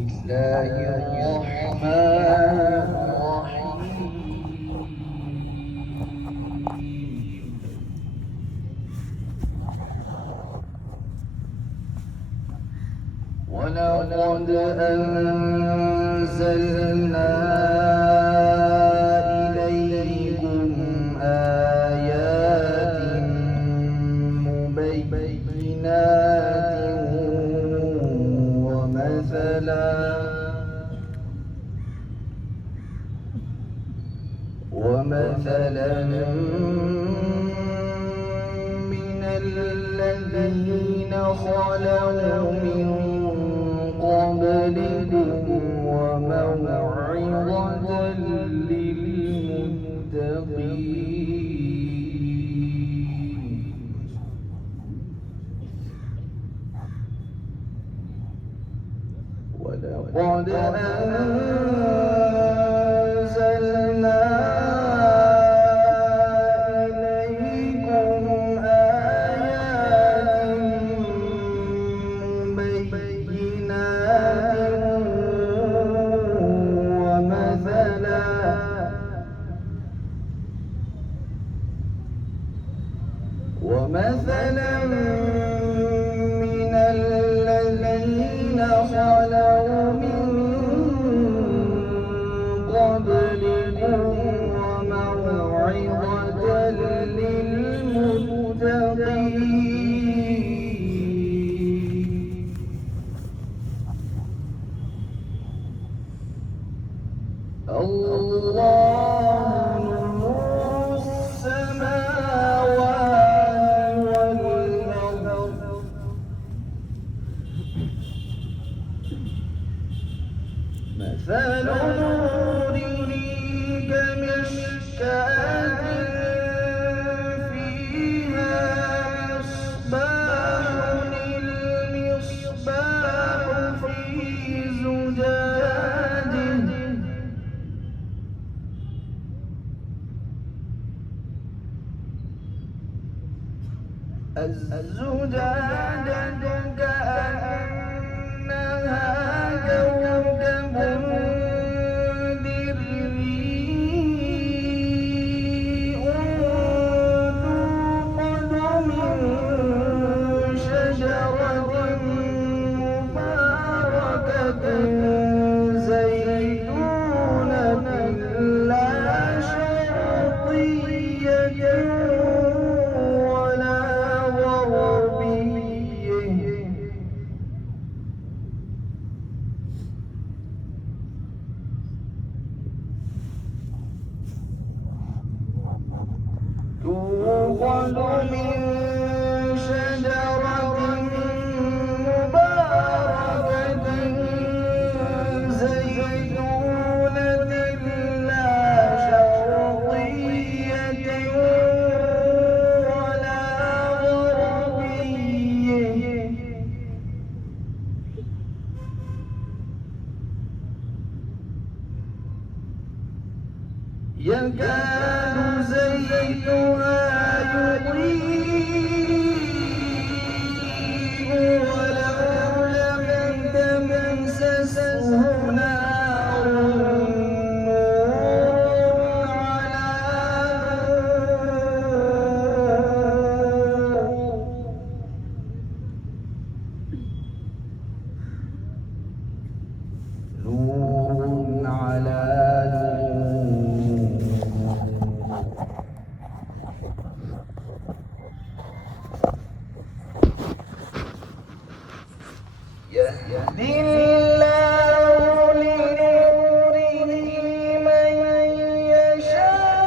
الله الرحمن الرحيم. ولقد أنزلنا إليكم آيات مبينات ومثلا من الذين خلوا من قبلكم وموعظة للمتقين. ولقد أنزلنا إليكم آيات مبينات ومثلا من الذين خلوا من قبلكم وموعظة للمتقين. الله نور السماوات والأرض. مثل نوره كمشكاة فيها مصباح، المصباح في زجاجة، الزجاجة كأنها كوكب دري توقد من شجرة مباركة زيتونة لا شرقية ولا غربية، توقد من شجرة مباركة زيتونة لا شرقية ولا غربية، يكاد زيتها يضيء ولو لم تمسسه نار، نور على نور، نور على يهدي الله لنوره من يشاء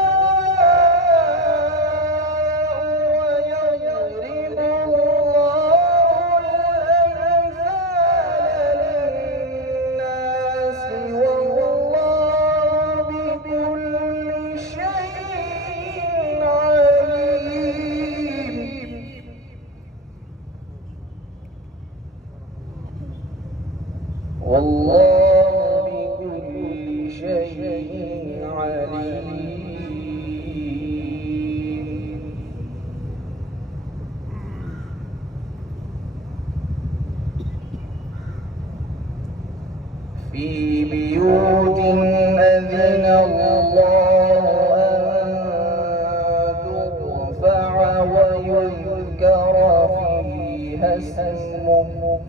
ويضرب الله الأمثال للناس والله بكل شيء عليم. والله بكل شيء عليم. في بيوت أذن الله أن ترفع ويذكر فيها اسمه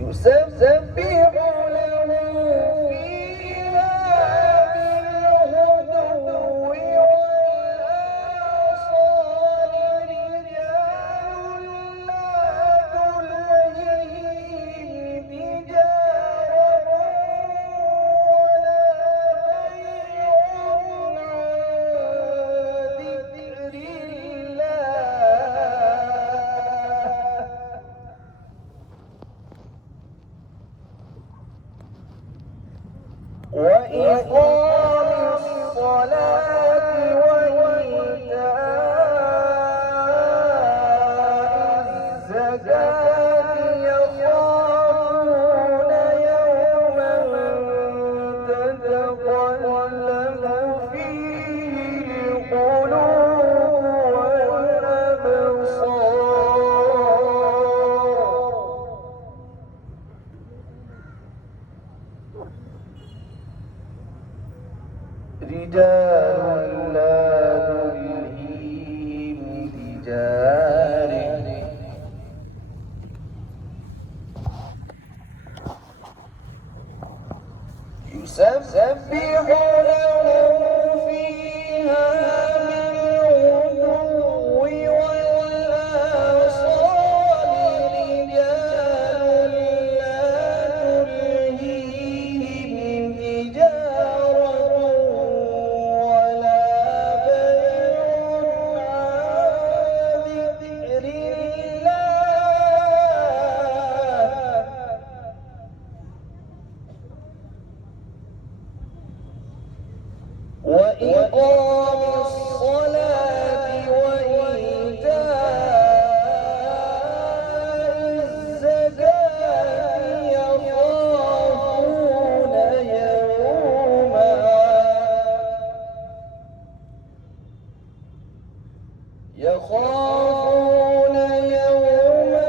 يسبح له فيها بالغدو والآصال رجال لا تلهيهم تجارة ولا بيع عن ذكر الله وإقام الصلاة وإيتاء الزكاة يخافون يوما تتقلب فيه القلوب والأبصار رجال لا تلهيهم تجارة يسبح له فيها بالغدو والآصال رجال لا تلهيهم تجارة ولا بيع عن ذكر الله وإقام الصلاة وإيتاء الزكاة يخافون يوما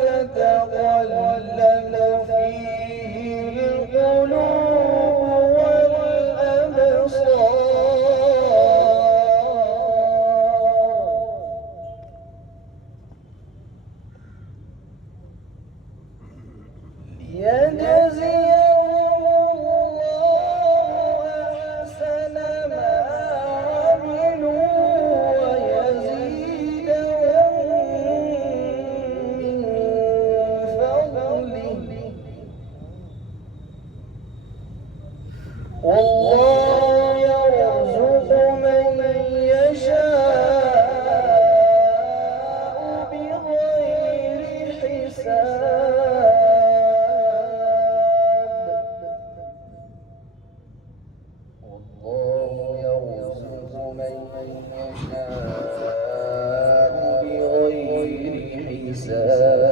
تتقلب فيه القلوب ليجزيهم الله أحسن ما عملوا ويزيدهم من فضله والله يرزق من يشاء بغير حساب والله يرزق من يشاء بغير حساب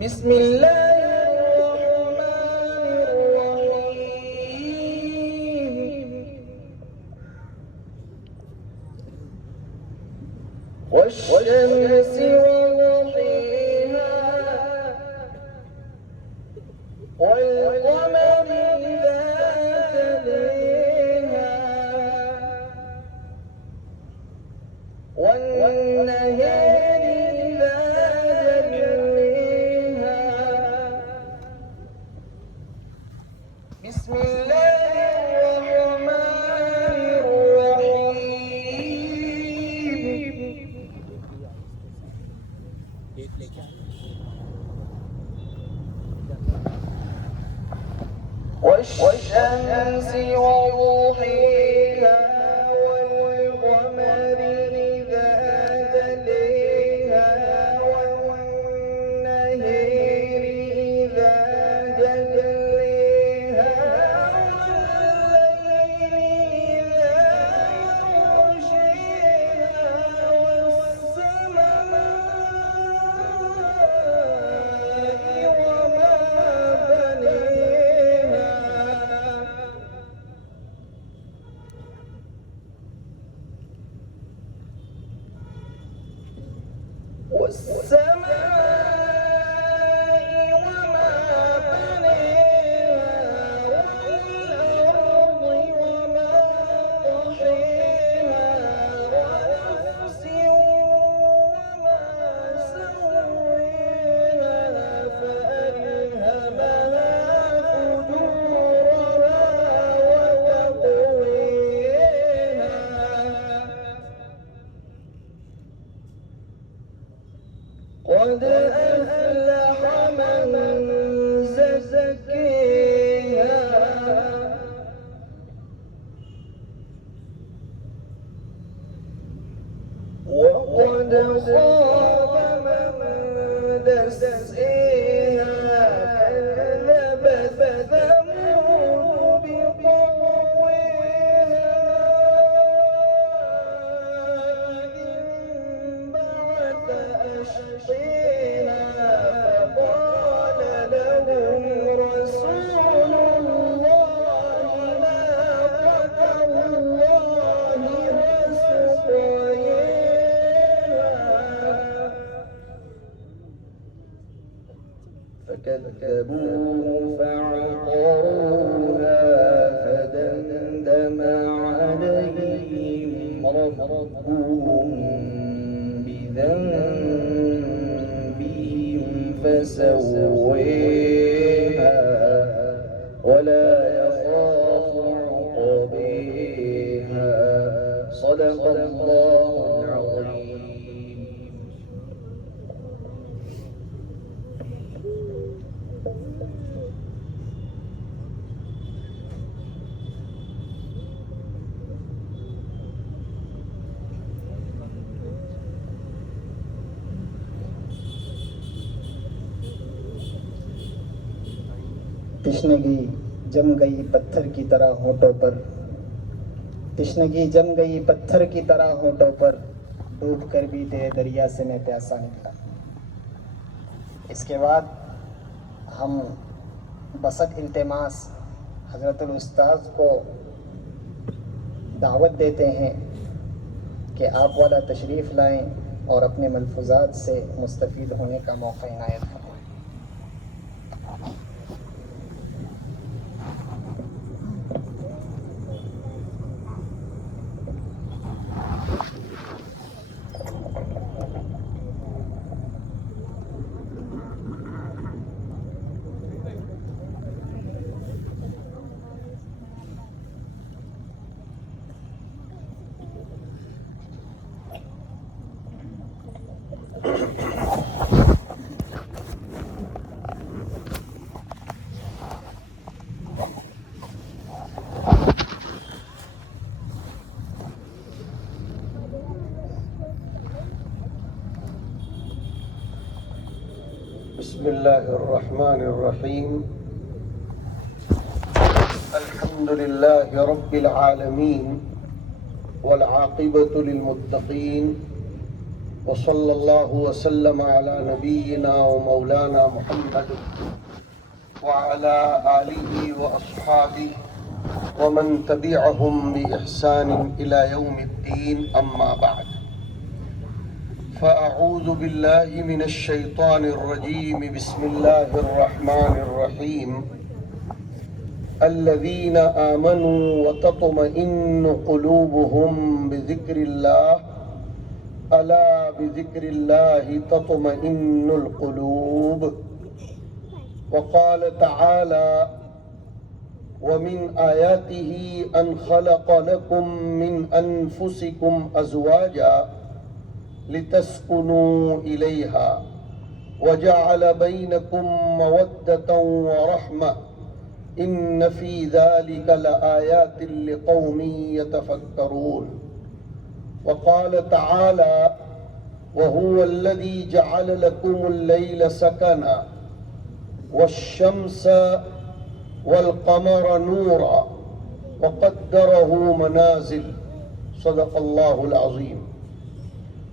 بسم الله الرحمن الرحيم والشمس وضحيها والقمر إذا تلاها والنهار إذا جلاها بسم الله الرحمن الرحيم والشمس وضحيها والقمر إذا تلاها والنهار إذا جلاها والليل إذا يغشيها والسماء وما بنيها وما بنيها والأرض وما طحيها ونفس وما سويها فألهمها فجورها وتقويها قد أفلح من زكيها وقد خاب من دسيها كذبت ثمود بطغواها إذ انبعث أشقيها فقال لهم رسول الله ناقة الله وسقياها فكذبوه فعقروها فدمدم عليهم ربهم بذنبهم فسويها ولا يخاف عقبيها صدق الله العظيم. تشنگی جم گئی پتھر کی طرح ہونٹوں پر، تشنگی جم گئی پتھر کی طرح ہونٹوں پر، ڈوب کر بھی تیرے دریا سے میں پیاسا نکلا. اس کے بعد ہم بسط التماس حضرت الاستاذ کو دعوت دیتے ہیں کہ آپ والا تشریف لائیں اور اپنے ملفوظات سے مستفید ہونے کا موقع عنایت کریں. بسم الله الرحمن الرحيم. الحمد لله رب العالمين والعاقبة للمتقين وصلى الله وسلم على نبينا ومولانا محمد وعلى آله وأصحابه ومن تبعهم بإحسان إلى يوم الدين. أما بعد، فأعوذ بالله من الشيطان الرجيم. بسم الله الرحمن الرحيم. الذين آمنوا وتطمئن قلوبهم بذكر الله ألا بذكر الله تطمئن القلوب. وقال تعالى: ومن آياته أن خلق لكم من أنفسكم أزواجا لتسكنوا إليها وجعل بينكم مودة ورحمة إن في ذلك لآيات لقوم يتفكرون. وقال تعالى: وهو الذي جعل لكم الليل سكنا والشمس والقمر نورا وقدره منازل. صدق الله العظيم.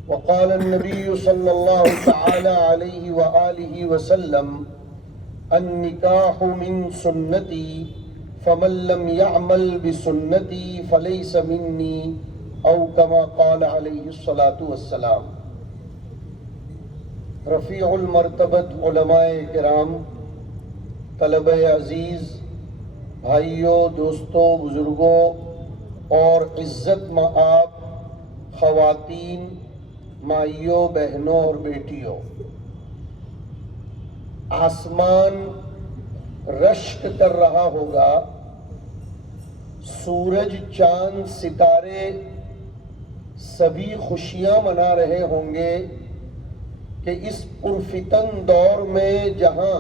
وقال النبي صلى الله تعالى عليه وآله وسلم: النكاح من سنتي فمن لم يعمل بسنتي فليس مني، أو كما قال عليه الصلاة والسلام. رفیع المرتبت علماء کرام، طلبہ عزیز، بھائیوں، دوستوں، بزرگوں اور عزت مآب خواتین، مائیوں، بہنوں اور بیٹیوں، آسمان رشک کر رہا ہوگا، سورج، چاند، ستارے سبھی خوشیاں منا رہے ہوں گے کہ اس پرفتن دور میں جہاں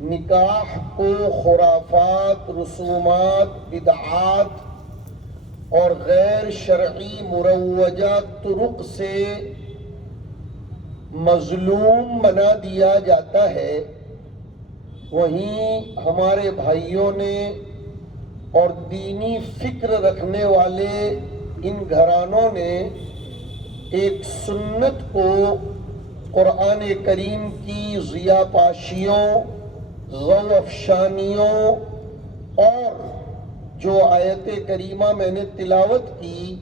نکاح کو خرافات، رسومات، بدعات اور غیر شرعی مروجہ طرق سے مظلوم بنا دیا جاتا ہے، وہیں ہمارے بھائیوں نے اور دینی فکر رکھنے والے ان گھرانوں نے ایک سنت کو قرآن کریم کی ضیاء پاشیوں، ضوء افشانیوں اور جو آیت کریمہ میں نے تلاوت کی،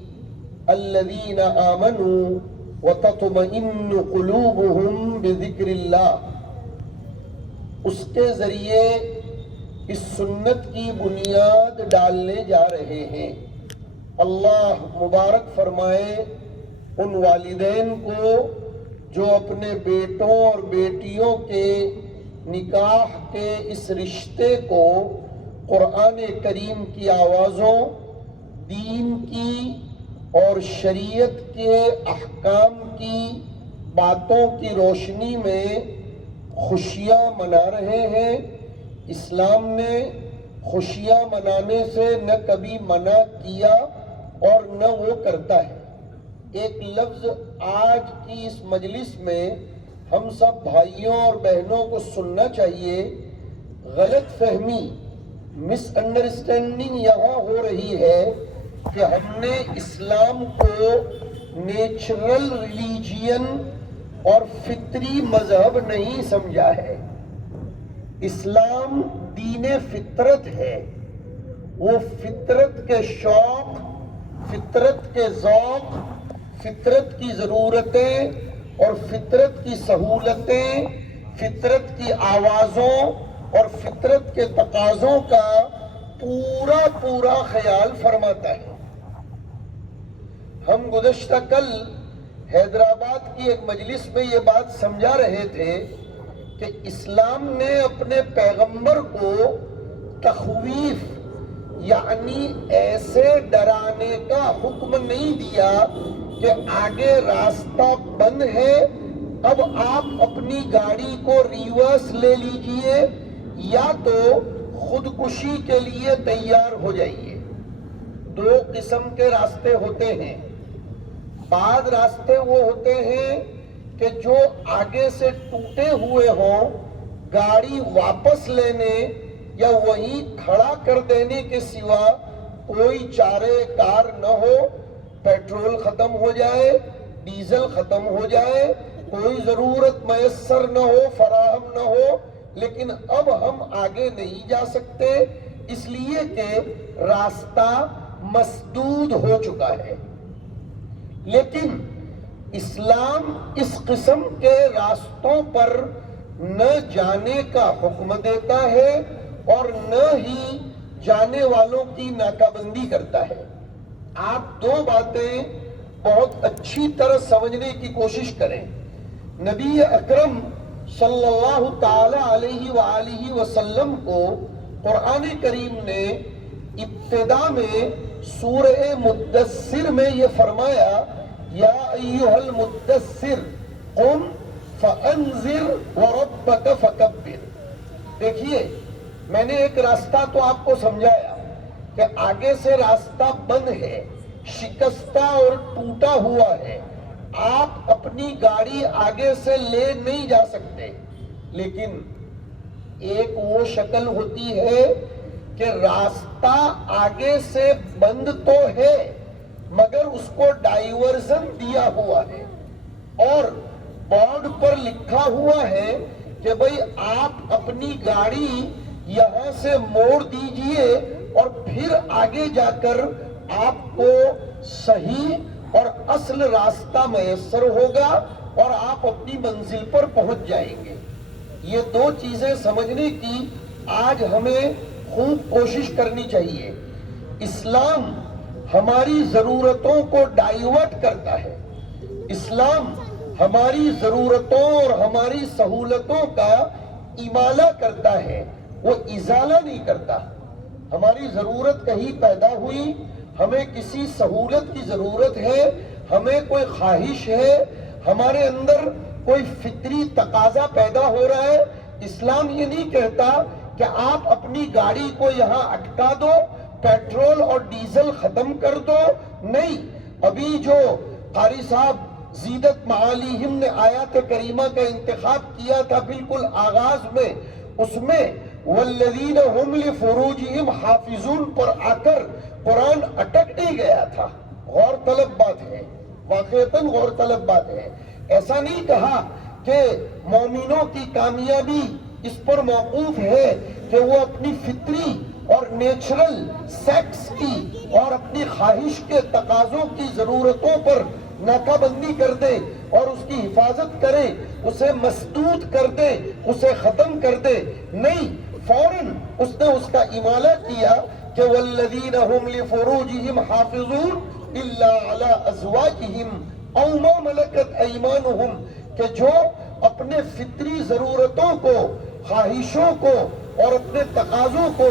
الذین آمنوا وتطمئن قلوبہم بذکر اللہ، اس کے ذریعے اس سنت کی بنیاد ڈالنے جا رہے ہیں۔ اللہ مبارک فرمائے ان والدین کو جو اپنے بیٹوں اور بیٹیوں کے نکاح کے اس رشتے کو قرآن کریم کی آوازوں، دین کی اور شریعت کے احکام کی باتوں کی روشنی میں خوشیاں منا رہے ہیں۔ اسلام نے خوشیاں منانے سے نہ کبھی منع کیا اور نہ وہ کرتا ہے۔ ایک لفظ آج کی اس مجلس میں ہم سب بھائیوں اور بہنوں کو سننا چاہیے، غلط فہمی، مس انڈرسٹینڈنگ یہاں ہو رہی ہے کہ ہم نے اسلام کو نیچرل ریلیجین اور فطری مذہب نہیں سمجھا ہے۔ اسلام دین فطرت ہے، وہ فطرت کے شوق، فطرت کے ذوق، فطرت کی ضرورتیں اور فطرت کی سہولتیں، فطرت کی آوازوں اور فطرت کے تقاضوں کا پورا خیال فرماتا ہے۔ ہم گزشتہ کل حیدرآباد کی ایک مجلس میں یہ بات سمجھا رہے تھے کہ اسلام نے اپنے پیغمبر کو تخویف یعنی ایسے ڈرانے کا حکم نہیں دیا کہ آگے راستہ بند ہے، اب آپ اپنی گاڑی کو ریورس لے لیجئے یا تو خودکشی کے لیے تیار ہو جائیے۔ دو قسم کے راستے ہوتے ہیں۔ بعض راستے وہ ہوتے ہیں کہ جو آگے سے ٹوٹے ہوئے ہوں، گاڑی واپس لینے یا وہیں کھڑا کر دینے کے سوا کوئی چارے کار نہ ہو، پیٹرول ختم ہو جائے، ڈیزل ختم ہو جائے، کوئی ضرورت میسر نہ ہو، فراہم نہ ہو، لیکن اب ہم آگے نہیں جا سکتے اس لیے کہ راستہ مسدود ہو چکا ہے۔ لیکن اسلام اس قسم کے راستوں پر نہ جانے کا حکم دیتا ہے اور نہ ہی جانے والوں کی ناکہ بندی کرتا ہے۔ آپ دو باتیں بہت اچھی طرح سمجھنے کی کوشش کریں۔ نبی اکرم صلی اللہ تعالی علیہ وآلہ وسلم کو قرآن کریم نے ابتدا میں سورہ مدثر میں یہ فرمایا، یا ایھا المدثر قم فانذر وربک فکبر۔ دیکھیے، میں نے ایک راستہ تو آپ کو سمجھایا کہ آگے سے راستہ بند ہے، شکستہ اور ٹوٹا ہوا ہے، آپ اپنی گاڑی آگے سے لے نہیں جا سکتے۔ لیکن ایک وہ شکل ہوتی ہے کہ راستہ آگے سے بند تو ہے مگر اس کو ڈائیورژن دیا ہوا ہے اور بورڈ پر لکھا ہوا ہے کہ بھئی آپ اپنی گاڑی یہاں سے موڑ دیجئے اور پھر آگے جا کر آپ کو صحیح اور اصل راستہ میسر ہوگا اور آپ اپنی منزل پر پہنچ جائیں گے۔ یہ دو چیزیں سمجھنے کی آج ہمیں خوب کوشش کرنی چاہیے۔ اسلام ہماری ضرورتوں کو ڈائیورٹ کرتا ہے، اسلام ہماری ضرورتوں اور ہماری سہولتوں کا امالہ کرتا ہے، وہ ازالہ نہیں کرتا۔ ہماری ضرورت کہیں پیدا ہوئی، ہمیں کسی سہولت کی ضرورت ہے، ہمیں کوئی خواہش ہے، ہمارے اندر کوئی فطری تقاضا پیدا ہو رہا ہے، اسلام یہ نہیں کہتا کہ آپ اپنی گاڑی کو یہاں اٹکا دو، پیٹرول اور ڈیزل ختم کر دو۔ نہیں، ابھی جو قاری صاحب زیدت معالیہم نے آیات کریمہ کا انتخاب کیا تھا بالکل آغاز میں، اس میں والذین هم لفروجہم حافظون پر آ کر قرآن اٹک نہیں گیا تھا۔ غور طلب بات ہے، واقعتاً غور طلب بات ہے۔ ایسا نہیں کہا کہ مومنوں کی کامیابی اس پر موقوف ہے کہ وہ اپنی فطری اور نیچرل سیکس کی اور اپنی خواہش کے تقاضوں کی ضرورتوں پر ناکہ بندی کر دے اور اس کی حفاظت کرے، اسے مسدود کر دے، اسے ختم کر دے۔ نہیں، فوراً اس نے اس کا امالہ کیا کہ والذین هم لفروجہم حافظون الا علی ازواجہم او ما ملکت ایمانہم، کہ جو اپنے فطری ضرورتوں کو، خواہشوں کو اور اپنے تقاضوں کو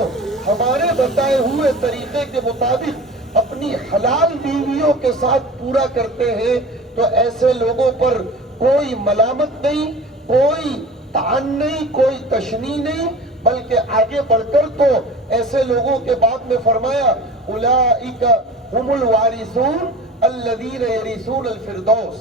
ہمارے بتائے ہوئے طریقے کے مطابق اپنی حلال بیویوں کے ساتھ پورا کرتے ہیں، تو ایسے لوگوں پر کوئی ملامت نہیں، کوئی طعن نہیں، کوئی تشنیع نہیں، بلکہ آگے بڑھ کر تو ایسے لوگوں کے باب میں فرمایا اولئک هم الوارثون الذین یرثون الفردوس۔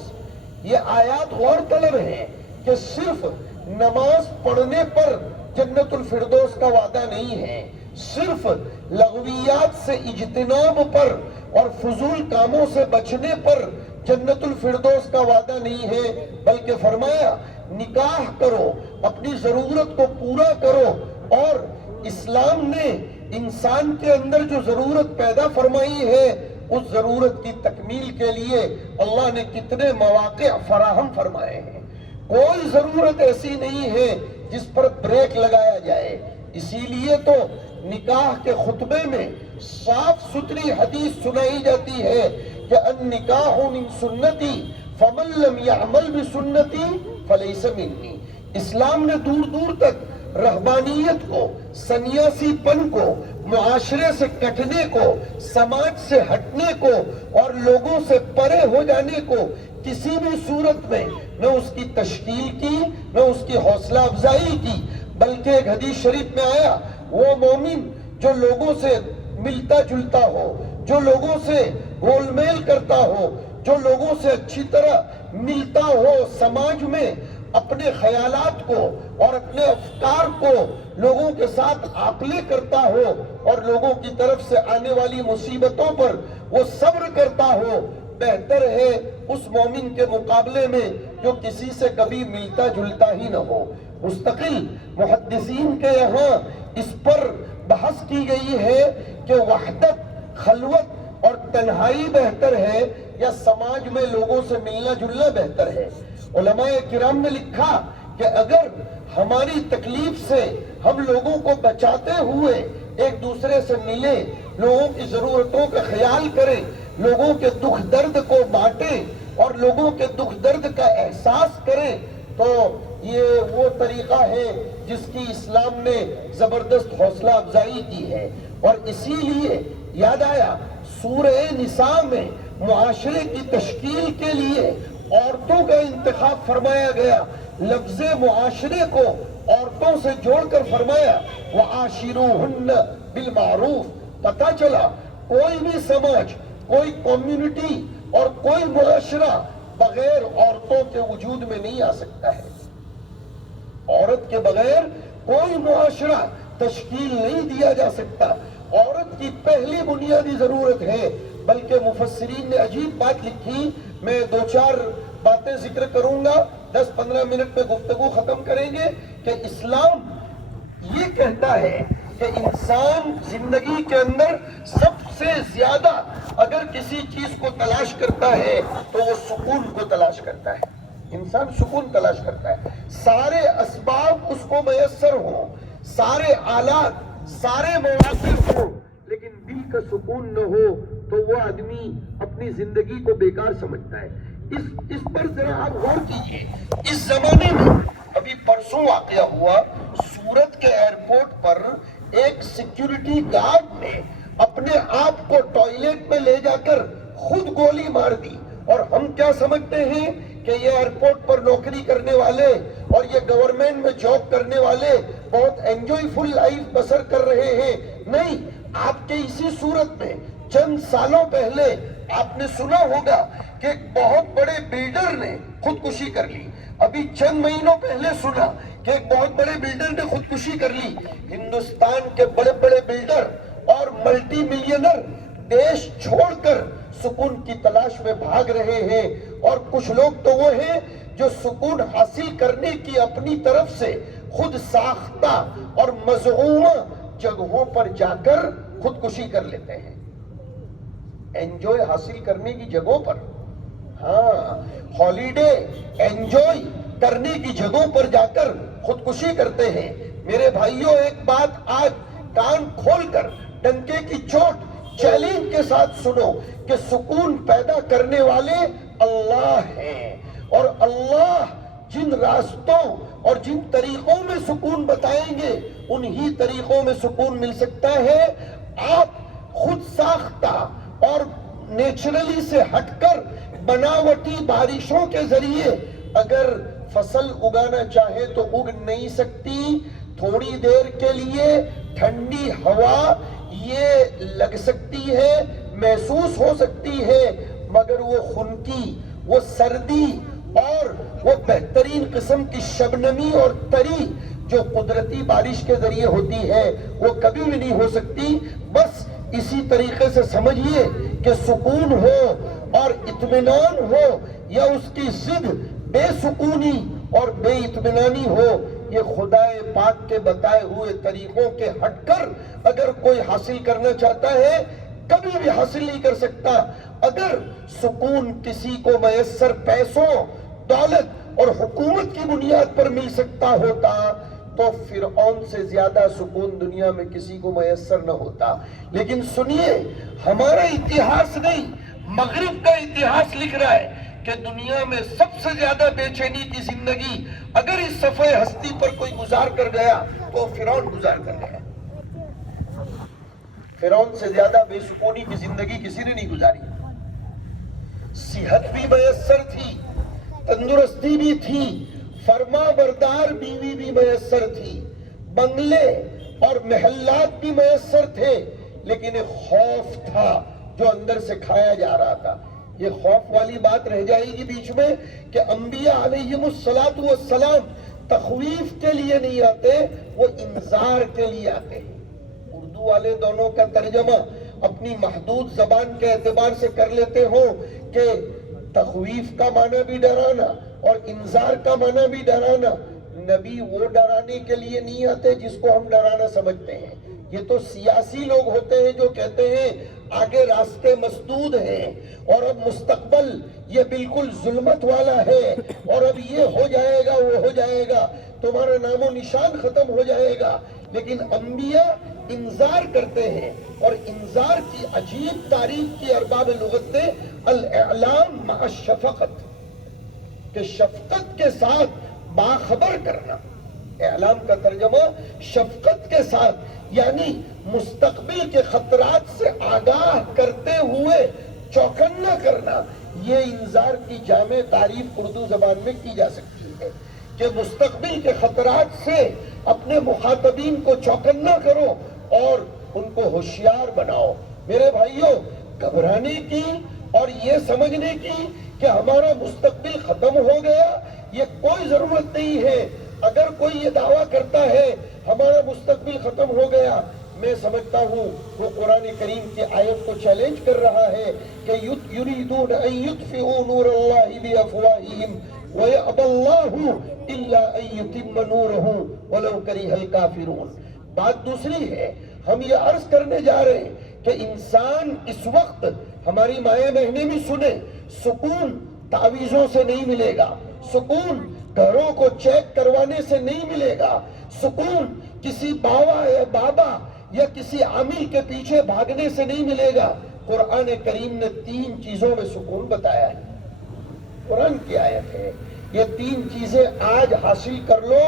یہ آیات غور طلب ہے کہ صرف نماز پڑھنے پر جنت الفردوس کا وعدہ نہیں ہے، صرف لغویات سے اجتناب پر اور فضول کاموں سے بچنے پر جنت الفردوس کا وعدہ نہیں ہے، بلکہ فرمایا نکاح کرو، اپنی ضرورت کو پورا کرو۔ اور اسلام نے انسان کے اندر جو ضرورت پیدا فرمائی ہے، اس ضرورت کی تکمیل کے لیے اللہ نے کتنے مواقع فراہم فرمائے ہیں۔ کوئی ضرورت ایسی نہیں ہے جس پر بریک لگایا جائے۔ اسی لیے تو نکاح کے خطبے میں صاف ستھری حدیث سنائی جاتی ہے کہ النکاح من سنتی فمن لم يعمل بسنتی فلیس منی۔ اسلام نے دور دور تک رہبانیت کو، سنیاسی پن کو، معاشرے سے کٹنے کو، سماج سے ہٹنے کو اور لوگوں سے پرے ہو جانے کو کسی بھی صورت میں نہ اس کی تشکیل کی، نہ اس کی حوصلہ افزائی کی، بلکہ ایک حدیث شریف میں آیا وہ مومن جو لوگوں سے ملتا جلتا ہو، جو لوگوں سے گول میل کرتا ہو، جو لوگوں سے اچھی طرح ملتا ہو، سماج میں اپنے خیالات کو اور اپنے افکار کو لوگوں کے ساتھ عاقلے کرتا ہو اور لوگوں کی طرف سے آنے والی مصیبتوں پر وہ صبر کرتا ہو، بہتر ہے اس مومن کے مقابلے میں جو کسی سے کبھی ملتا جلتا ہی نہ ہو۔ مستقل محدثین کے یہاں اس پر بحث کی گئی ہے کہ وحدت، خلوت اور تنہائی بہتر ہے یا سماج میں لوگوں سے ملنا جلنا بہتر ہے۔ علماء کرام نے لکھا کہ اگر ہماری تکلیف سے ہم لوگوں کو بچاتے ہوئے ایک دوسرے سے ملیں، لوگوں کی ضرورتوں کا خیال کریں، لوگوں کے دکھ درد کو بانٹیں اور لوگوں کے دکھ درد کا احساس کریں، تو یہ وہ طریقہ ہے جس کی اسلام نے زبردست حوصلہ افزائی کی ہے۔ اور اسی لیے یاد آیا سورہ نساء میں معاشرے کی تشکیل کے لیے عورتوں کا انتخاب فرمایا گیا، لفظ معاشرے کو عورتوں سے جوڑ کر فرمایا وَعَاشِرُوهُنَّ بِالْمَعْرُوفِ۔ پتہ چلا کوئی بھی سماج، کوئی کمیونٹی اور کوئی معاشرہ بغیر عورتوں کے وجود میں نہیں آ سکتا ہے۔ عورت کے بغیر کوئی معاشرہ تشکیل نہیں دیا جا سکتا۔ عورت کی پہلی بنیادی ضرورت ہے، بلکہ مفسرین نے عجیب بات لکھی، میں دو چار باتیں ذکر کروں گا، 10-15 منٹ میں گفتگو ختم کریں گے، کہ اسلام یہ کہتا ہے کہ انسان زندگی کے اندر سب سے زیادہ اگر کسی چیز کو تلاش کرتا ہے تو وہ سکون کو تلاش کرتا ہے۔ انسان سکون تلاش کرتا ہے، سارے اسباب اس کو میسر ہوں، سارے آلات، سارے مواقع ہوں، لیکن دل کا سکون نہ ہو تو وہ آدمی اپنی زندگی کو بیکار سمجھتا ہے۔ اس پر ذرا آپ غور کیجئے، اس زمانے میں ابھی پرسوں واقعہ ہوا، سورت کے ایئرپورٹ پر ایک سیکیورٹی گارڈ نے اپنے آپ کو ٹوائلٹ میں لے جا کر خود گولی مار دی، اور ہم کیا سمجھتے ہیں کہ یہ ایئرپورٹ پر نوکری کرنے والے اور یہ گورنمنٹ میں جاب کرنے والے بہت انجوائے فل لائف بسر کر رہے ہیں۔ نہیں، آپ کے اسی صورت میں چند سالوں پہلے آپ نے سنا ہوگا کہ ایک بہت بڑے بلڈر نے خودکشی کر لی۔ ابھی چند مہینوں پہلے سنا کہ ایک بہت بڑے بلڈر نے خودکشی کر لی۔ ہندوستان کے بڑے بڑے بلڈر اور ملٹی ملینر دیش چھوڑ کر سکون کی تلاش میں بھاگ رہے ہیں، اور کچھ لوگ تو وہ ہیں جو سکون حاصل کرنے کی اپنی طرف سے خود ساختہ اور مزعومہ جگہوں پر جا کر خودکشی کر لیتے ہیں، انجوائے حاصل کرنے کی جگہوں پر، ہاں ہالیڈے انجوائے کرنے کی جگہوں پر جا کر خودکشی کرتے ہیں۔ میرے بھائیوں، ایک بات آج کان کھول کر ڈنکے کی چوٹ چیلنج کے ساتھ سنو کہ سکون پیدا کرنے والے اللہ ہیں، اور اللہ جن راستوں اور جن طریقوں میں سکون بتائیں گے انہی طریقوں میں سکون مل سکتا ہے۔ آپ خود ساختہ اور نیچرلی سے ہٹ کر بناوٹی بارشوں کے ذریعے اگر فصل اگانا چاہے تو اگ نہیں سکتی۔ تھوڑی دیر کے لیے ٹھنڈی ہوا یہ لگ سکتی ہے، محسوس ہو سکتی ہے، مگر وہ خنکی، وہ سردی اور وہ بہترین قسم کی شبنمی اور تری جو قدرتی بارش کے ذریعے ہوتی ہے وہ کبھی بھی نہیں ہو سکتی۔ بس اسی طریقے سے سمجھیے کہ سکون ہو اور اطمینان ہو یا اس کی ضد بے سکونی اور بے اطمینانی ہو، یہ خدا پاک کے بتائے ہوئے طریقوں کے ہٹ کر اگر کوئی حاصل کرنا چاہتا ہے کبھی بھی حاصل نہیں کر سکتا۔ اگر سکون کسی کو میسر پیسوں، دولت اور حکومت کی بنیاد پر مل سکتا ہوتا تو فرعون سے زیادہ سکون دنیا میں کسی کو میسر نہ ہوتا۔ لیکن سنیے، ہمارا اتہاس نہیں، مغرب کا اتہاس لکھ رہا ہے کہ دنیا میں سب سے زیادہ بے چینی کی زندگی اگر اس صفحے ہستی پر کوئی گزار کر گیا تو فرعون گزار کر گیا۔ فرعون سے زیادہ بے سکونی کی زندگی کسی نے نہیں گزاری۔ صحت بھی میسر تھی، تندرستی بھی تھی، فرما بردار بیوی بھی میسر تھی، بنگلے اور محلات بھی میسر تھے، لیکن ایک خوف تھا جو اندر سے کھایا جا رہا تھا۔ یہ خوف والی بات رہ جائے گی بیچ میں کہ انبیاء علیہم السلام تخویف کے لیے نہیں آتے، وہ انذار کے لیے آتے ہیں۔ اردو والے دونوں کا ترجمہ اپنی محدود زبان کے اعتبار سے کر لیتے ہو کہ تخویف کا معنی بھی ڈرانا اور انذار کا معنی بھی ڈرانا۔ نبی وہ ڈرانے کے لیے نہیں آتے جس کو ہم ڈرانا سمجھتے ہیں، یہ تو سیاسی لوگ ہوتے ہیں جو کہتے ہیں آگے راستے مسدود ہیں اور اب مستقبل یہ بالکل ظلمت والا ہے اور اب یہ ہو جائے گا وہ ہو جائے گا، تمہارا نام و نشان ختم ہو جائے گا۔ لیکن انبیاء انذار کرتے ہیں، اور انذار کی عجیب تعریف کی ارباب لغت نے الاعلام مع الشفقت، کہ شفقت کے ساتھ باخبر کرنا۔ اعلام کا ترجمہ شفقت کے ساتھ، یعنی مستقبل کے خطرات سے آگاہ کرتے ہوئے چوکنا کرنا۔ یہ انذار کی جامع تعریف اردو زبان میں کی جا سکتی ہے کہ مستقبل کے خطرات سے اپنے مخاطبین کو چوکنا کرو اور ان کو ہوشیار بناؤ۔ میرے بھائیوں، گھبرانے کی اور یہ سمجھنے کی کہ ہمارا مستقبل ختم ہو گیا یہ کوئی ضرورت نہیں ہے۔ اگر کوئی یہ دعویٰ کرتا ہے ہمارا مستقبل ختم ہو گیا، میں سمجھتا ہوں وہ قرآن کریم کی آیت کو چیلنج کر رہا ہے کہ یریدون ان یطفئوا نور اللہ بافواہہم ویأبی اللہ الا ان یتم نورہ ولو کرہ الکافرون۔ بات دوسری ہے، ہم یہ عرض کرنے جا رہے ہیں کہ انسان اس وقت، ہماری مائیں بہنیں بھی سنیں، سکون تعویذوں سے نہیں ملے گا، سکون گھروں کو چیک کروانے سے نہیں ملے گا، سکون کسی باوا یا بابا یا کسی عامل کے پیچھے بھاگنے سے نہیں ملے گا۔ قرآن کریم نے 3 چیزوں میں سکون بتایا ہے، قرآن کی آیت ہے، یہ 3 چیزیں آج حاصل کر لو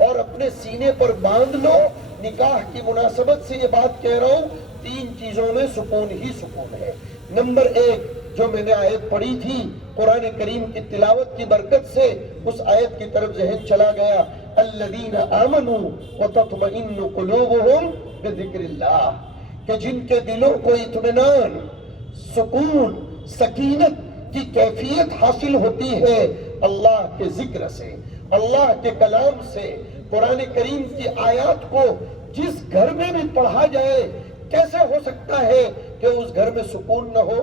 اور اپنے سینے پر باندھ لو۔ نکاح کی مناسبت سے یہ بات کہہ رہا ہوں، 3 چیزوں میں سکون ہی سکون ہے۔ نمبر 1 جو میں نے آیت پڑھی تھی، قرآن کریم کی تلاوت کی برکت سے اس آیت کی طرف ذہن چلا گیا، الذین آمنوا وتطمئن قلوبهم بذکر اللہ، کہ جن کے دلوں کو اطمینان، سکون، سکینت کی کیفیت حاصل ہوتی ہے اللہ کے ذکر سے، اللہ کے کلام سے۔ قرآن کریم کی آیات کو جس گھر میں بھی پڑھا جائے، کیسے ہو سکتا ہے کہ اس گھر میں سکون نہ ہو؟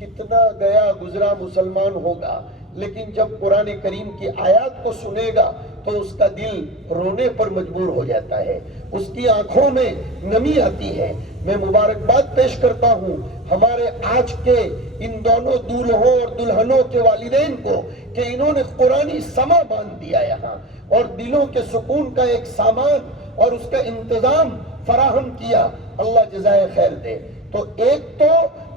کتنا گیا گزرا مسلمان ہوگا، لیکن جب قرآن کریم کی آیات کو سنے گا تو اس کا دل رونے پر مجبور ہو جاتا ہے، اس کی آنکھوں میں نمی آتی ہے۔ میں مبارکباد پیش کرتا ہوں ہمارے آج کے ان دونوں دولہوں اور دلہنوں کے والدین کو کہ انہوں نے قرآنی سما باندھ دیا یہاں اور دلوں کے سکون کا ایک سامان اور اس کا انتظام فراہم کیا، اللہ جزائے خیر دے۔ تو ایک تو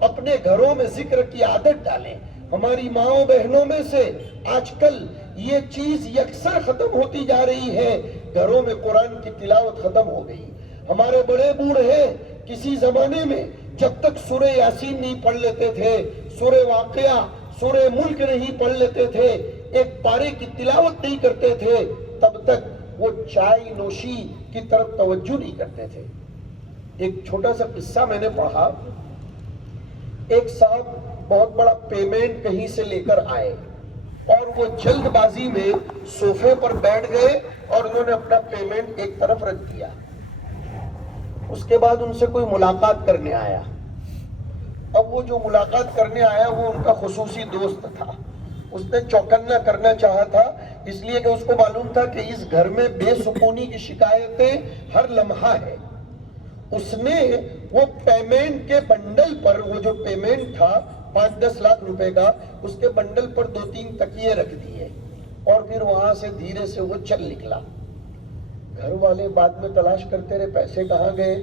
اپنے گھروں میں ذکر کی عادت ڈالیں۔ ہماری ماؤں بہنوں میں سے آج کل یہ چیز یکسر ختم ہوتی جا رہی ہے، گھروں میں قرآن کی تلاوت ختم ہو گئی۔ ہمارے بڑے بوڑھے کسی زمانے میں جب تک سورہ یاسین نہیں پڑھ لیتے تھے، سورہ واقعہ، سورہ ملک نہیں پڑھ لیتے تھے، ایک پارے کی تلاوت نہیں کرتے تھے، تب تک وہ چائے نوشی کی طرف توجہ نہیں کرتے تھے۔ ایک چھوٹا سا قصہ میں نے پڑھا، ایک صاحب بہت بڑا پیمنٹ کہیں سے لے کر آئے اور وہ جلد بازی میں صوفے پر بیٹھ گئے اور انہوں نے اپنا پیمنٹ ایک طرف رکھ دیا۔ اس کے بعد ان سے کوئی ملاقات کرنے آیا۔ اب وہ جو ملاقات کرنے آیا وہ ان کا خصوصی دوست تھا، اس نے چوکنا کرنا چاہا تھا، اس لیے کہ اس کو معلوم تھا کہ اس گھر میں بے سکونی کی شکایتیں ہر لمحہ ہے۔ اس نے وہ پیمنٹ کے بنڈل پر، وہ جو پیمنٹ تھا 5-10 لاکھ روپے کا، اس کے بنڈل پر 2-3 تکیے رکھ دیے اور پھر وہاں سے دھیرے سے وہ چل نکلا۔ گھر والے بعد میں تلاش کرتے رہے پیسے کہاں گئے۔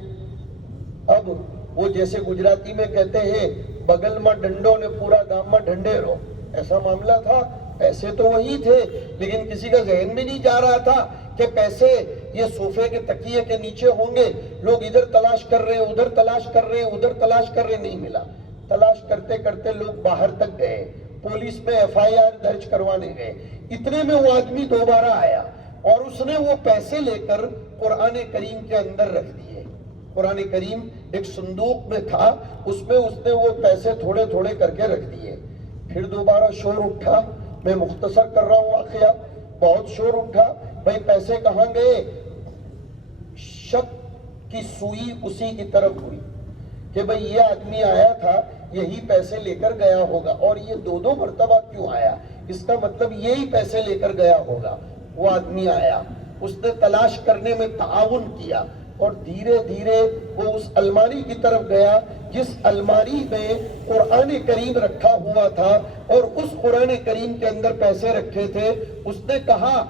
اب وہ جیسے گجراتی میں کہتے ہیں بغل میں ڈنڈوں نے پورا گام میں ڈھنڈے رو، ایسا معاملہ تھا۔ پیسے تو وہی تھے لیکن کسی کا ذہن میں نہیں جا رہا تھا کہ پیسے یہ صوفے کے تکیے کے نیچے ہوں گے۔ لوگ ادھر تلاش کر رہے، ادھر تلاش کر رہے، ادھر تلاش کر رہے، نہیں ملا۔ تلاش کرتے کرتے لوگ باہر تک گئے، پولیس میں FIR درج کروانے گئے۔ اتنے میں وہ آدمی دوبارہ آیا اور اس نے وہ پیسے لے کر قرآن کریم کے اندر رکھ دیے۔ قرآن کریم ایک صندوق میں تھا، اس میں اس نے وہ پیسے تھوڑے تھوڑے کر کے رکھ دیے۔ پھر دوبارہ شور اٹھا، میں مختصر کر رہا ہوں واقعہ، بہت شور اٹھا، بھائی پیسے کہاں گئے؟ شک کی سوئی اسی کی طرف ہوئی کہ بھئی یہ آدمی آیا تھا، یہی پیسے لے کر گیا ہوگا، اور یہ 2 مرتبہ کیوں آیا؟ اس کا مطلب یہی پیسے لے کر گیا ہوگا۔ وہ آدمی آیا، اس نے تلاش کرنے میں تعاون کیا اور دھیرے دھیرے وہ اس الماری کی طرف گیا جس الماری میں قرآن کریم رکھا ہوا تھا اور اس قرآن کریم کے اندر پیسے رکھے تھے۔ اس نے کہا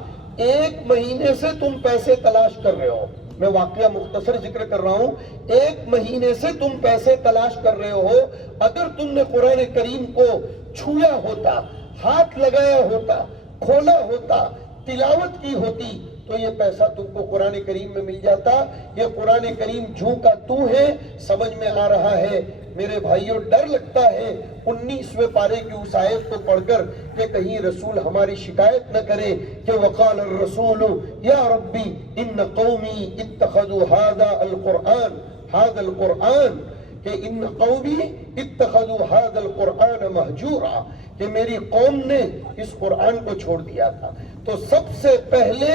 1 مہینے سے تم پیسے تلاش کر رہے ہو، میں واقعہ مختصر ذکر کر رہا ہوں، 1 مہینے سے تم پیسے تلاش کر رہے ہو، اگر تم نے قرآن کریم کو چھویا ہوتا، ہاتھ لگایا ہوتا، کھولا ہوتا، تلاوت کی ہوتی تو یہ پیسہ تم کو قرآن کریم میں مل جاتا۔ یہ قرآن کریم جوں کا تو ہے، سمجھ میں آ رہا ہے میرے بھائیوں، ڈر لگتا ہے 19ویں پارے کی اس آیت کو پڑھ کر کہ کہیں رسول ہماری شکایت نہ کرے کہ وقال الرسول یا ربی ان قومی اتخذوا هذا القرآن کہ ان قومی اتخذوا هذا القرآن مہجورا، کہ میری قوم نے اس قرآن کو چھوڑ دیا تھا۔ تو سب سے پہلے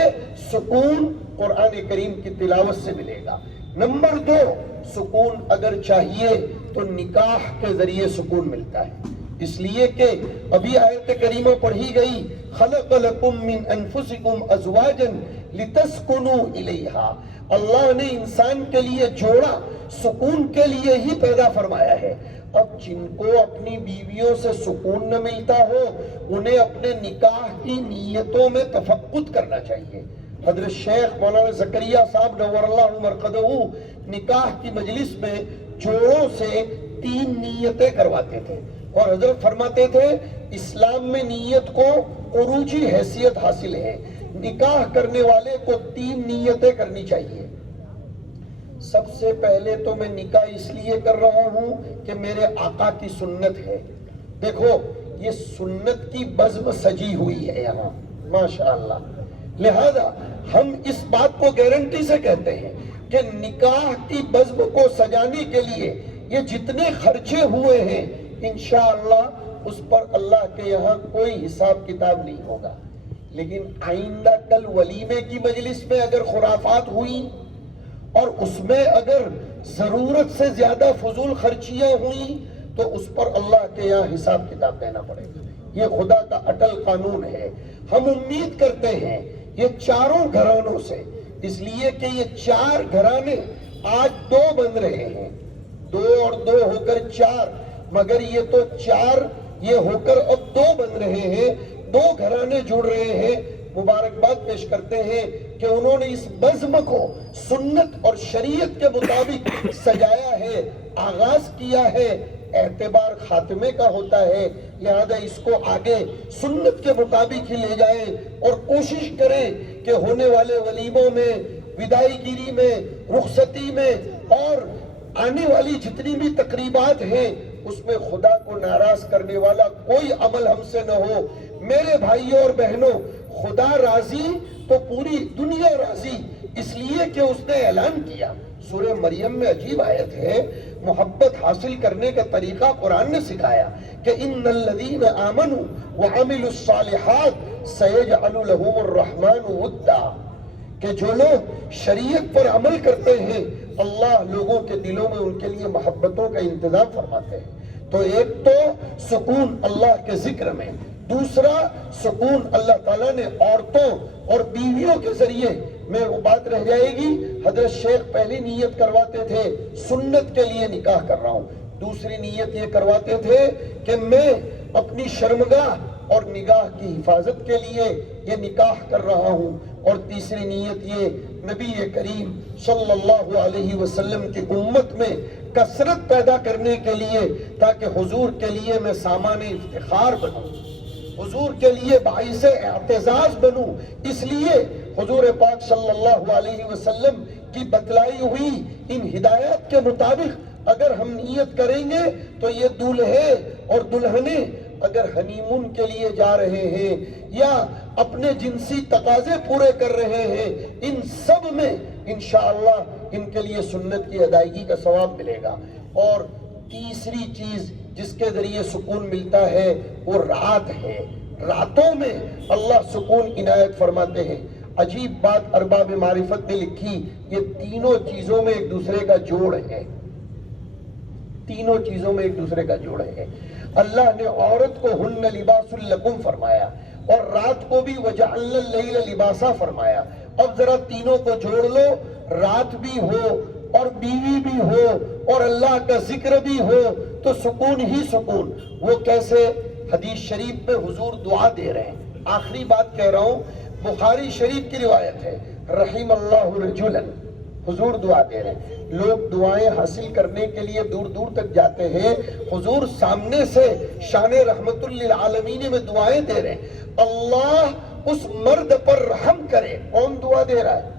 سکون قرآن کریم کی تلاوت سے ملے گا۔ نمبر 2، سکون اگر چاہیے تو نکاح کے ذریعے سکون ملتا ہے، اس لیے کہ ابھی آیت کریمہ پڑھی گئی خلق لکم من انفسکم ازواجا لتسکنوا الیہا، اللہ نے انسان کے لیے جوڑا سکون کے لیے ہی پیدا فرمایا ہے۔ اب جن کو اپنی بیویوں سے سکون نہ ملتا ہو انہیں اپنے نکاح کی نیتوں میں تفقد کرنا چاہیے۔ حضرت شیخ مولانا زکریا صاحب نور اللہ مرقدہ نکاح کی مجلس میں جوڑوں سے 3 نیتیں کرواتے تھے، اور حضرت فرماتے تھے اسلام میں نیت کو عروجی حیثیت حاصل ہے، نکاح کرنے والے کو 3 نیتیں کرنی چاہیے۔ سب سے پہلے تو میں نکاح اس لیے کر رہا ہوں کہ میرے آقا کی سنت ہے۔ دیکھو یہ سنت کی بزم سجی ہوئی ہے یہاں ماشاءاللہ، لہذا ہم اس بات کو گارنٹی سے کہتے ہیں کہ نکاح کی بزم کو سجانے کے لیے یہ جتنے خرچے ہوئے ہیں انشاءاللہ اس پر اللہ کے یہاں کوئی حساب کتاب نہیں ہوگا۔ لیکن آئندہ کل ولیمے کی مجلس میں اگر خرافات ہوئی اور اس میں اگر ضرورت سے زیادہ فضول خرچیاں ہوئیں تو اس پر اللہ کے یہاں حساب کتاب دینا پڑے گا۔ یہ خدا کا اٹل قانون ہے۔ ہم امید کرتے ہیں یہ چاروں گھرانوں سے، اس لیے کہ یہ 4 گھرانے آج 2 بن رہے ہیں، 2 اور 2 ہو کر 4، مگر یہ تو 4 یہ ہو کر اب 2 بن رہے ہیں، 2 گھرانے جڑ رہے ہیں۔ مبارکباد پیش کرتے ہیں کہ انہوں نے اس بزم کو سنت اور شریعت کے مطابق سجایا ہے، آغاز کیا ہے، اعتبار خاتمے کا ہوتا ہے، لہذا اس کو آگے سنت کے مطابق ہی لے جائیں اور کوشش کریں کہ ہونے والے ولیموں میں، ودائی گیری میں، رخصتی میں اور آنے والی جتنی بھی تقریبات ہیں اس میں خدا کو ناراض کرنے والا کوئی عمل ہم سے نہ ہو۔ میرے بھائیوں اور بہنوں، خدا راضی تو پوری دنیا راضی، اس لیے کہ اس نے اعلان کیا۔ سورہ مریم میں عجیب آیت ہے، محبت حاصل کرنے کا طریقہ قرآن نے سکھایا کہ ان الذین آمنوا وعملوا الصالحات سیجعل لهم الرحمن ودا، کہ جو لوگ شریعت پر عمل کرتے ہیں اللہ لوگوں کے دلوں میں ان کے لیے محبتوں کا انتظام فرماتے ہیں۔ تو ایک تو سکون اللہ کے ذکر میں، دوسرا سکون اللہ تعالیٰ نے عورتوں اور بیویوں کے ذریعے میں، وہ بات رہ جائے گی، حضرت شیخ پہلی نیت کرواتے تھے سنت کے لیے نکاح کر رہا ہوں، دوسری نیت یہ کرواتے تھے کہ میں اپنی شرمگاہ اور نگاہ کی حفاظت کے لیے یہ نکاح کر رہا ہوں، اور تیسری نیت یہ نبی کریم صلی اللہ علیہ وسلم کی امت میں کثرت پیدا کرنے کے لیے، تاکہ حضور کے لیے میں سامان افتخار بنوں، حضور کے لیے باعث اعتزاز بنوں۔ اس لیے حضور پاک صلی اللہ علیہ وسلم کی بتلائی ہوئی ان ہدایات کے مطابق اگر ہم نیت کریں گے تو یہ دولہے اور دلہنے اگر ہنیمون کے لیے جا رہے ہیں یا اپنے جنسی تقاضے پورے کر رہے ہیں، ان سب میں انشاءاللہ ان کے لیے سنت کی ادائیگی کا ثواب ملے گا۔ اور تیسری چیز جس کے ذریعے سکون ملتا ہے وہ رات ہے۔ راتوں میں اللہ سکون عنایت فرماتے ہیں۔ عجیب بات ارباب معرفت نے لکھی، یہ تینوں چیزوں میں ایک دوسرے کا جوڑ ہے، تینوں چیزوں میں ایک دوسرے کا جوڑ ہے۔ اللہ نے عورت کو ہن لباس لکم فرمایا اور رات کو بھی وجعلنا اللیل لباسا فرمایا۔ اب ذرا تینوں کو جوڑ لو، رات بھی ہو اور بیوی بھی ہو اور اللہ کا ذکر بھی ہو تو سکون ہی سکون۔ وہ کیسے؟ حدیث شریف میں حضور دعا دے رہے ہیں۔ آخری بات کہہ رہا ہوں، بخاری شریف کی روایت ہے، رحم اللہ رجلا، حضور دعا دے رہے ہیں۔ لوگ دعائیں حاصل کرنے کے لیے دور دور تک جاتے ہیں، حضور سامنے سے شان رحمت للعالمین میں دعائیں دے رہے ہیں، اللہ اس مرد پر رحم کرے۔ کون دعا دے رہا ہے؟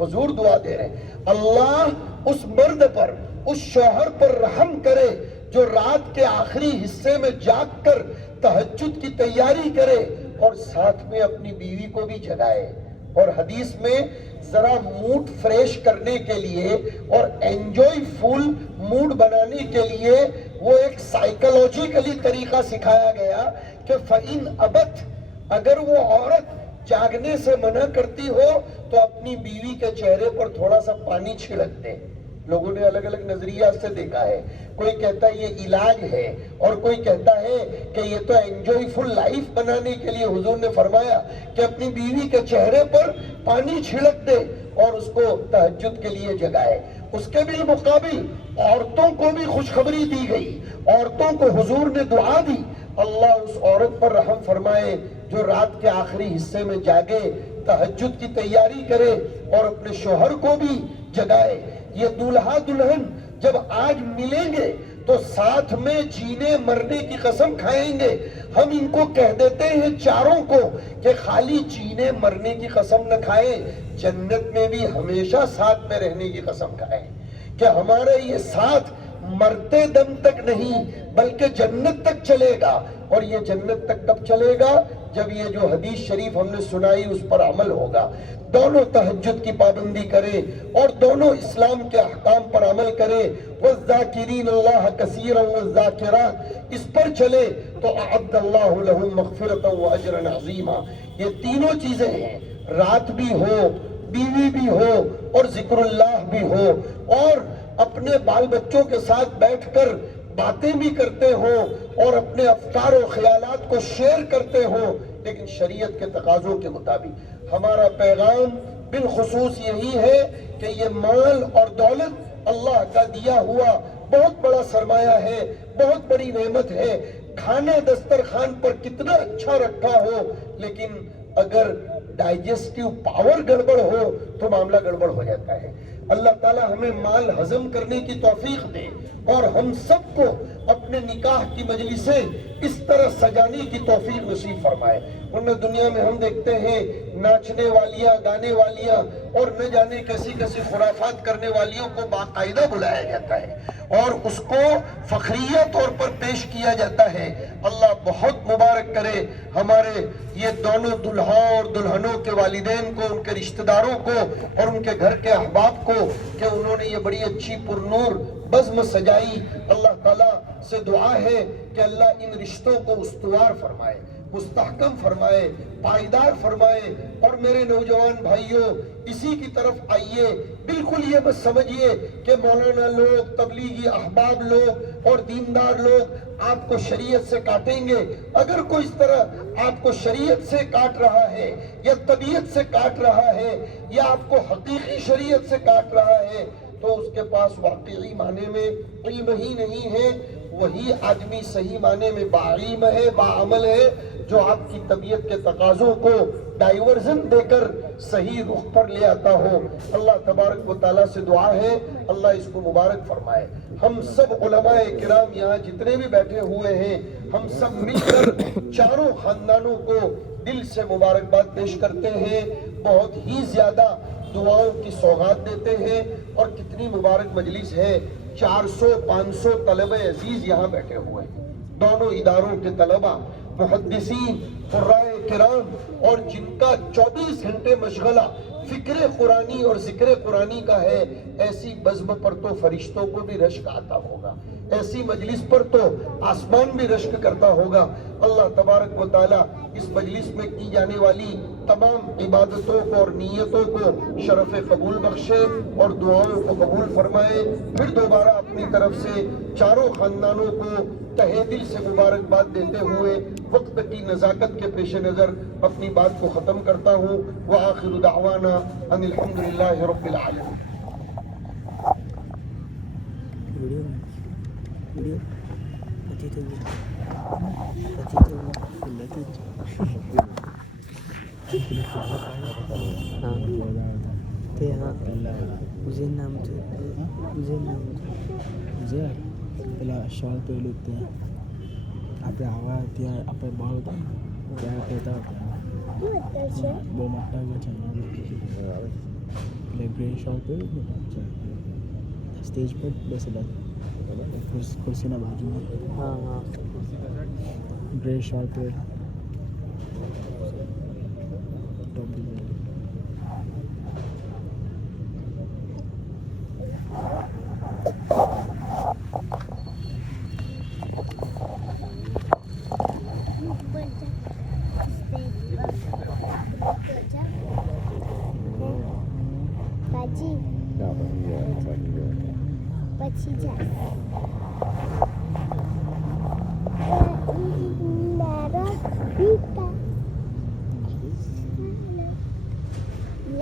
حضور دعا دے رہے ہیں، اللہ اس مرد پر، اس شوہر پر رحم کرے جو رات کے آخری حصے میں جاگ کر تہجد کی تیاری کرے اور ساتھ میں اپنی بیوی کو بھی جگائے۔ اور حدیث میں ذرا موڈ فریش کرنے کے لیے اور انجوائے فل موڈ بنانے کے لیے وہ ایک سائیکولوجیکلی طریقہ سکھایا گیا کہ فَإِنْ أَبَتْ، اگر وہ عورت جاگنے سے منع کرتی ہو تو اپنی بیوی کے چہرے پر تھوڑا سا پانی چھڑک دے۔ لوگوں نے الگ الگ نظریات سے دیکھا ہے، کوئی کہتا ہے یہ علاج ہے اور کوئی کہتا ہے کہ یہ تو انجوائے فل لائف بنانے کے لیے حضور نے فرمایا کہ اپنی بیوی کے چہرے پر پانی چھڑک دے اور اس کو تہجد کے لیے جگائے. اس کے بالمقابل عورتوں کو بھی خوشخبری دی گئی, عورتوں کو حضور نے دعا دی, اللہ اس عورت پر رحم فرمائے جو رات کے آخری حصے میں جاگے, تہجد کی تیاری کرے اور اپنے شوہر کو بھی جگائے. یہ دولہا دلہن جب آج ملیں گے تو ساتھ میں جینے مرنے کی قسم کھائیں گے. ہم ان کو کہہ دیتے ہیں چاروں کو کہ خالی جینے مرنے کی قسم نہ کھائیں, جنت میں بھی ہمیشہ ساتھ میں رہنے کی قسم کھائیں کہ ہمارا یہ ساتھ مرتے دم تک نہیں بلکہ جنت تک چلے گا. اور یہ جنت تک کب چلے گا؟ جب یہ جو حدیث شریف ہم نے سنائی اس پر عمل ہوگا. دونوں تہجد کی پابندی کریں اور دونوں اسلام کے احکام پر عمل کریں. وَالذَّاكِرِينَ اللَّهَ كَثِيرًا وَالذَّاكِرَاتِ, اس پر چلے تو اعد اللہ لہم مغفرۃ واجرا عظیما. یہ تینوں چیزیں ہیں, رات بھی ہو, بیوی بھی ہو اور ذکر اللہ بھی ہو, اور اپنے بال بچوں کے ساتھ بیٹھ کر باتیں بھی کرتے ہوں اور اپنے افکار و خیالات کو شیئر کرتے ہوں, لیکن شریعت کے تقاضوں کے مطابق. ہمارا پیغام بالخصوص یہی ہے کہ یہ مال اور دولت اللہ کا دیا ہوا بہت بڑا سرمایہ ہے, بہت بڑی نعمت ہے. کھانا دسترخوان پر کتنا اچھا رکھا ہو, لیکن اگر ڈائجسٹیو پاور گڑبڑ ہو تو معاملہ گڑبڑ ہو جاتا ہے. اللہ تعالیٰ ہمیں مال ہضم کرنے کی توفیق دے اور ہم سب کو اپنے نکاح کی مجلسیں اس طرح سجانے کی توفیق نصیب فرمائے. ورنہ دنیا میں ہم دیکھتے ہیں ناچنے والیاں, گانے والیاں اور نہ جانے کیسی کیسی خرافات کرنے والیوں کو باقاعدہ بلایا جاتا ہے اور اس کو فخریہ طور پر پیش کیا جاتا ہے. اللہ بہت مبارک کرے ہمارے یہ دونوں دلہا اور دلہنوں کے والدین کو, ان کے رشتہ داروں کو اور ان کے گھر کے احباب کو کہ انہوں نے یہ بڑی اچھی پرنور بزم سجائی. اللہ تعالیٰ سے دعا ہے کہ اللہ ان رشتوں کو استوار فرمائے, مستحکم فرمائے, پائیدار فرمائے. اور میرے نوجوان بھائیوں, اسی کی طرف آئیے. بالکل یہ بس سمجھیے کہ مولانا لوگ, تبلیغی احباب لوگ اور دیندار لوگ آپ کو شریعت سے کاٹیں گے. اگر کوئی اس طرح آپ کو شریعت سے کاٹ رہا ہے یا طبیعت سے کاٹ رہا ہے یا آپ کو حقیقی شریعت سے کاٹ رہا ہے تو اس کے پاس واقعی معنی میں علم ہی نہیں ہے. وہی آدمی صحیح معنی میں باعلم ہے, باعمل ہے, جو آپ کی طبیعت کے تقاضوں کو ڈائیورژن دے کر صحیح رخ پر لے آتا ہو. اللہ تبارک و تعالیٰ سے دعا ہے اللہ اس کو مبارک فرمائے. ہم سب علماء کرام یہاں جتنے بھی بیٹھے ہوئے ہیں, ہم سب مل کر چاروں خاندانوں کو دل سے مبارکباد پیش کرتے ہیں, بہت ہی زیادہ دعاؤں کی سوغات دیتے ہیں. اور کتنی مبارک مجلس ہے, 400-500 طلبہ عزیز یہاں بیٹھے ہوئے ہیں, دونوں اداروں کے طلبہ, محدثین, قرائے کرام, اور جن کا 24 گھنٹے مشغلہ فکر قرآنی اور ذکر قرآنی کا ہے. ایسی بزم پر تو فرشتوں کو بھی رشک آتا ہوگا, ایسی مجلس پر تو آسمان بھی رشک کرتا ہوگا. اللہ تبارک و تعالیٰ اس مجلس میں کی جانے والی تمام عبادتوں کو اور نیتوں کو شرف قبول بخشے اور دعاؤں کو قبول فرمائے. پھر دوبارہ اپنی طرف سے چاروں خاندانوں کو تہہ دل سے مبارکباد دیتے ہوئے وقت کی نزاکت کے پیش نظر اپنی بات کو ختم کرتا ہوں. وآخر دعوانا ان الحمدللہ رب العالمین. شال پہ لیتے ہیں اپنے ہوا ہوتی ہے, اپنے بال ہوتا ہے, کیا کہتا ہوتا ہے وہ مٹا کا چاہیے گرے شال پہ اسٹیج پر بس کرسی نہ بازو میں گرے شال پہ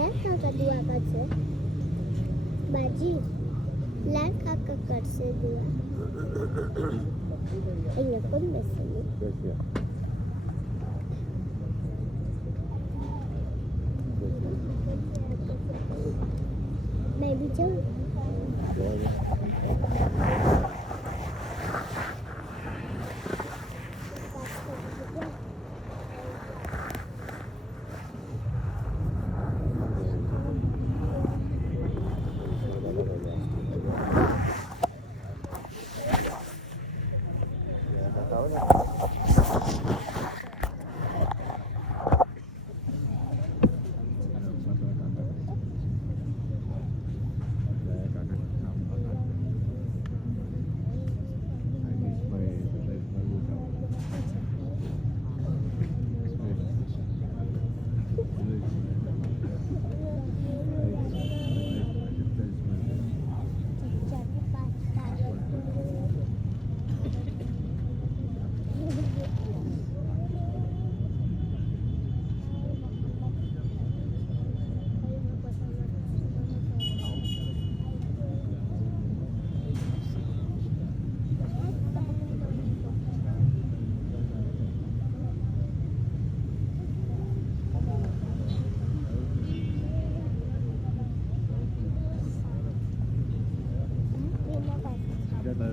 Lihat kakak dua kaca. Baji. Lihat kakak kaca dua. Ini pun biasanya. Baby jump. Kita